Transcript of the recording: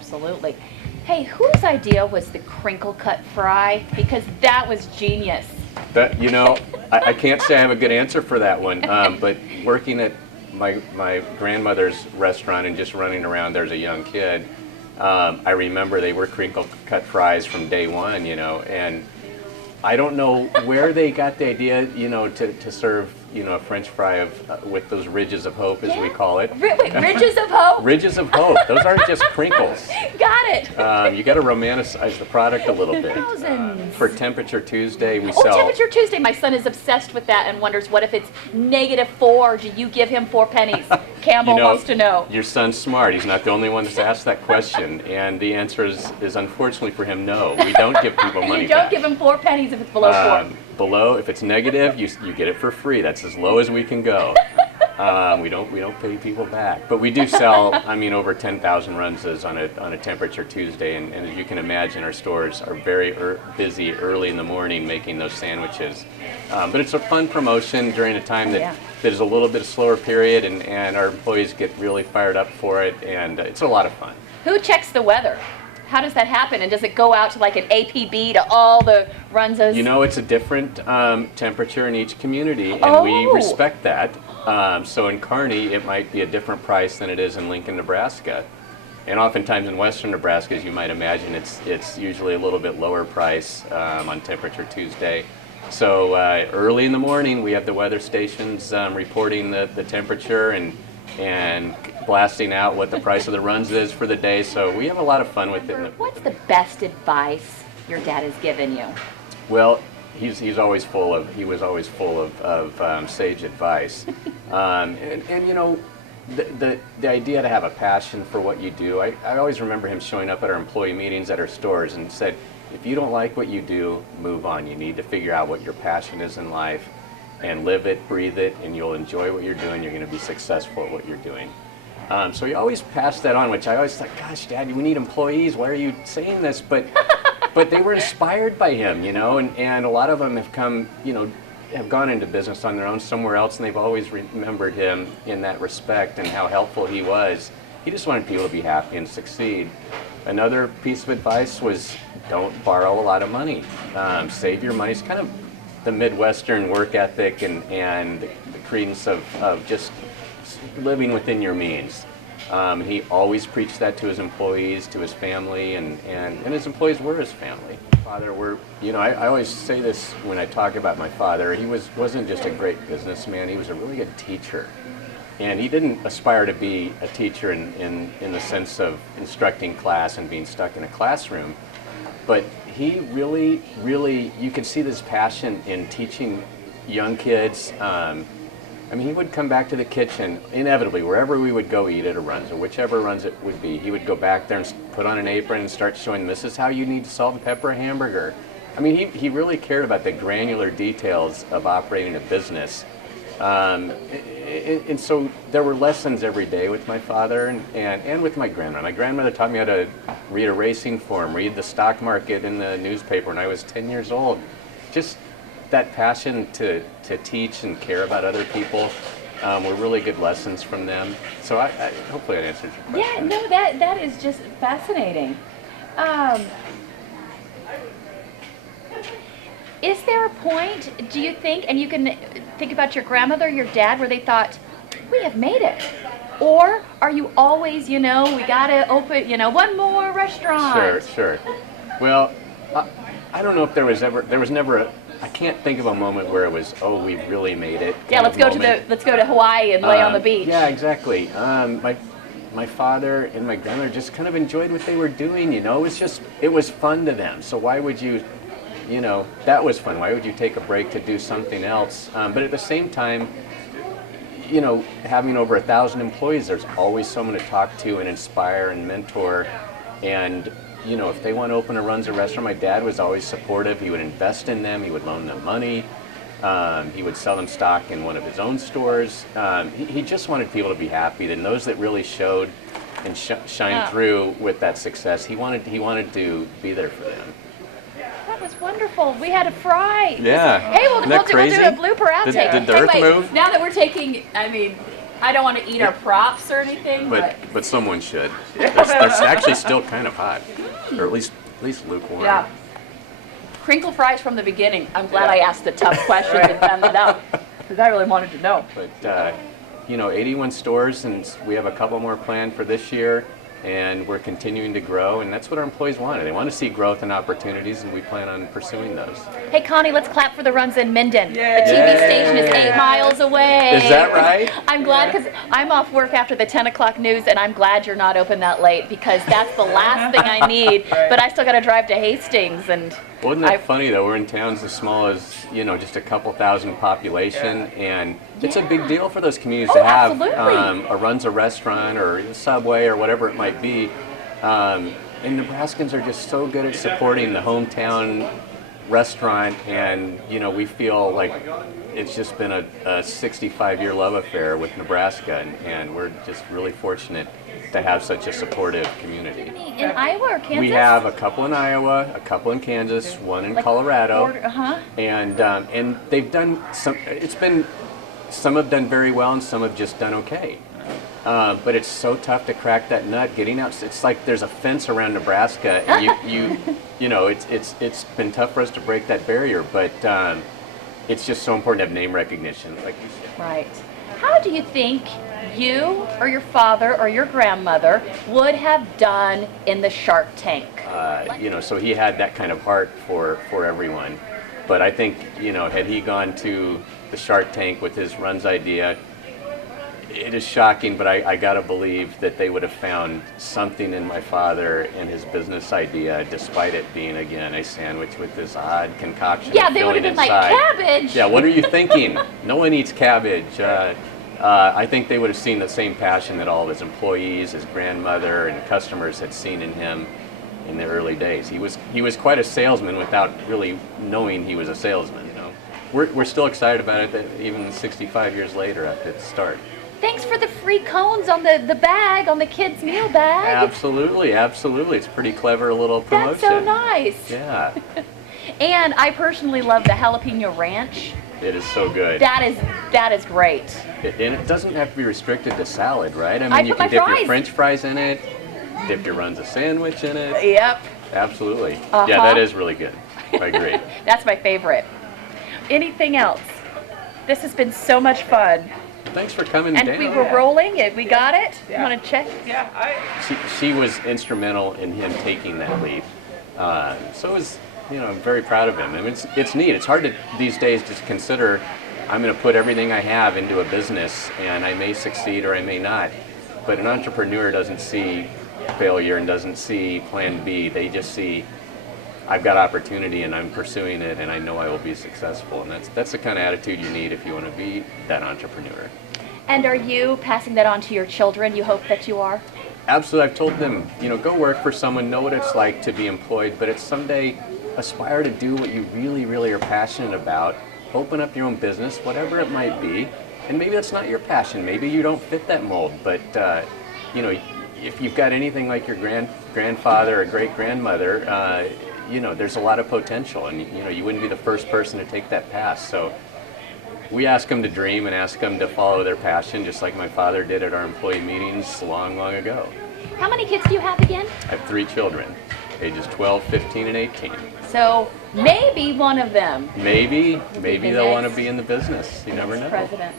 Absolutely. Hey, whose idea was the crinkle cut fry? Because that was genius. That, I can't say I have a good answer for that one, but working at my grandmother's restaurant and just running around there as a young kid, I remember they were crinkle cut fries from day one, and I don't know where they got the idea, to serve, a French fry with those ridges of hope, as we call it. Wait, ridges of hope? Ridges of hope. Those aren't just crinkles. Got it. You got to romanticize the product a little bit. Thousands. For Temperature Tuesday, we sell. Temperature Tuesday. My son is obsessed with that and wonders, what if it's -4? Do you give him 4 pennies? Campbell wants to know. Your son's smart. He's not the only one that's asked that question, and the answer is unfortunately for him, no. We don't give people money You don't back. give him 4 pennies if it's below 4. Below, if it's negative, you get it for free. That's as low as we can go. We don't pay people back, but we do sell. Over 10,000 Runzas on a Temperature Tuesday, and as you can imagine, our stores are very busy early in the morning making those sandwiches. But it's a fun promotion during a time that is a little bit slower period, and our employees get really fired up for it, and it's a lot of fun. Who checks the weather? How does that happen? And does it go out to like an APB to all the Runzas? It's a different temperature in each community, and we respect that. So in Kearney, it might be a different price than it is in Lincoln, Nebraska. And oftentimes in western Nebraska, as you might imagine, it's usually a little bit lower price on Temperature Tuesday. So early in the morning, we have the weather stations reporting the temperature and blasting out what the price of the Runza is for the day. So we have a lot of fun with it. What's the best advice your dad has given you? Well, he was always full of sage advice. The idea to have a passion for what you do, I always remember him showing up at our employee meetings at our stores and said, if you don't like what you do, move on. You need to figure out what your passion is in life and live it, breathe it, and you'll enjoy what you're doing. You're going to be successful at what you're doing. So he always passed that on, which I always thought, gosh, Dad, we need employees. Why are you saying this? But they were inspired by him, and a lot of them have come, have gone into business on their own somewhere else, and they've always remembered him in that respect and how helpful he was. He just wanted people to be happy and succeed. Another piece of advice was don't borrow a lot of money. Save your money. It's kind of the Midwestern work ethic and the credence of just living within your means. He always preached that to his employees, to his family, and his employees were his family. Father, I always say this when I talk about my father. He wasn't just a great businessman. He was a really good teacher, and he didn't aspire to be a teacher in the sense of instructing class and being stuck in a classroom. But he really, you could see this passion in teaching young kids. He would come back to the kitchen, inevitably, wherever we would go eat at a Runza, whichever Runza it would be, he would go back there and put on an apron and start showing them, this is how you need to salt and pepper a hamburger. He really cared about the granular details of operating a business. And so there were lessons every day with my father and with my grandmother. My grandmother taught me how to read a racing form, read the stock market in the newspaper when I was 10 years old. Just that passion to teach and care about other people were really good lessons from them. So I hopefully that answers your question. Yeah, no, that is just fascinating. Is there a point, do you think, and you can think about your grandmother, your dad, where they thought, we have made it? Or are you always, we got to open, one more restaurant? Sure. Well, I don't know if there was never I can't think of a moment where it was, oh, we've really made it. Yeah, let's go to Hawaii and lay on the beach. Yeah, exactly. My father and my grandmother just kind of enjoyed what they were doing, it was fun to them. So why would you, that was fun. Why would you take a break to do something else? But at the same time, having over 1,000 employees, there's always someone to talk to and inspire and mentor. And if they want to open a Runza restaurant, my dad was always supportive. He would invest in them. He would loan them money. He would sell them stock in one of his own stores. He just wanted people to be happy. And those that really showed and shined through with that success, he wanted to be there for them. That was wonderful. We had a fry. Yeah. Hey, we'll do a blooper outtake. Did the earth move? Now that we're taking, I don't want to eat our props or anything, But someone should. They're actually still kind of hot, or at least lukewarm. yeah. Crinkle fries from the beginning. I'm glad I asked the tough questions and found it out, because I really wanted to know. But 81 stores, and we have a couple more planned for this year, and we're continuing to grow, and that's what our employees want. They want to see growth and opportunities, and we plan on pursuing those. Hey, Connie, let's clap for the Runza in Minden. Yay. The TV station is 8 miles away. Is that right? I'm glad, because I'm off work after the 10 o'clock news, and I'm glad you're not open that late, because that's the last thing I need. Right. But I still got to drive to Hastings, and Wasn't that funny though? We're in towns as small as just a couple thousand population, and it's a big deal for those communities to have a Runza restaurant or a Subway or whatever it might be. And Nebraskans are just so good at supporting the hometown restaurant, and we feel like it's just been a 65-year love affair with Nebraska, and we're just really fortunate to have such a supportive community. in Iowa or Kansas? We have a couple in Iowa, a couple in Kansas, one in Colorado, and they've done some. Some have done very well, and some have just done okay. But it's so tough to crack that nut. Getting out, it's like there's a fence around Nebraska, and it's been tough for us to break that barrier. But it's just so important to have name recognition, like you said. Right. How do you think you or your father or your grandmother would have done in the Shark Tank? So he had that kind of heart for everyone. But I think, had he gone to the Shark Tank with his Runza idea, it is shocking, but I gotta believe that they would have found something in my father and his business idea, despite it being, again, a sandwich with this odd concoction. Yeah, they would have been inside. like, cabbage! Yeah, what are you thinking? No one eats cabbage. I think they would have seen the same passion that all of his employees, his grandmother, and customers had seen in him in the early days. He was quite a salesman without really knowing he was a salesman. We're still excited about it, that even 65 years later after its start. Thanks for the free cones on the bag, on the kids' meal bag. Absolutely. It's a pretty clever little promotion. That's so nice. Yeah. And I personally love the jalapeno ranch. It is so good. That is great. And it doesn't have to be restricted to salad, right? I you put my can dip fries. your French fries in it, dip your Runza sandwich in it. Yep. Absolutely. Yeah, that is really good. I agree. That's my favorite. Anything else? This has been so much fun. Thanks for coming And down. we were rolling it. We got it. Yeah. You want to check? Yeah, She was instrumental in him taking that lead. So is, I'm very proud of him. I mean, it's neat. It's hard to these days to consider I'm going to put everything I have into a business, and I may succeed or I may not. But an entrepreneur doesn't see failure and doesn't see plan B. They just see I've got opportunity and I'm pursuing it, and I know I will be successful. And that's the kind of attitude you need if you want to be that entrepreneur. And are you passing that on to your children? You hope that you are? Absolutely. I've told them, go work for someone, know what it's like to be employed, but it's someday aspire to do what you really, really are passionate about. Open up your own business, whatever it might be. And maybe that's not your passion. Maybe you don't fit that mold, but if you've got anything like your grandfather or great-grandmother, there's a lot of potential, and you wouldn't be the first person to take that path. So we ask them to dream and ask them to follow their passion, just like my father did at our employee meetings long, long ago. How many kids do you have again? I have 3 children, ages 12, 15, and 18. So maybe one of them. Maybe the they'll want to next be in the business. You never know. President.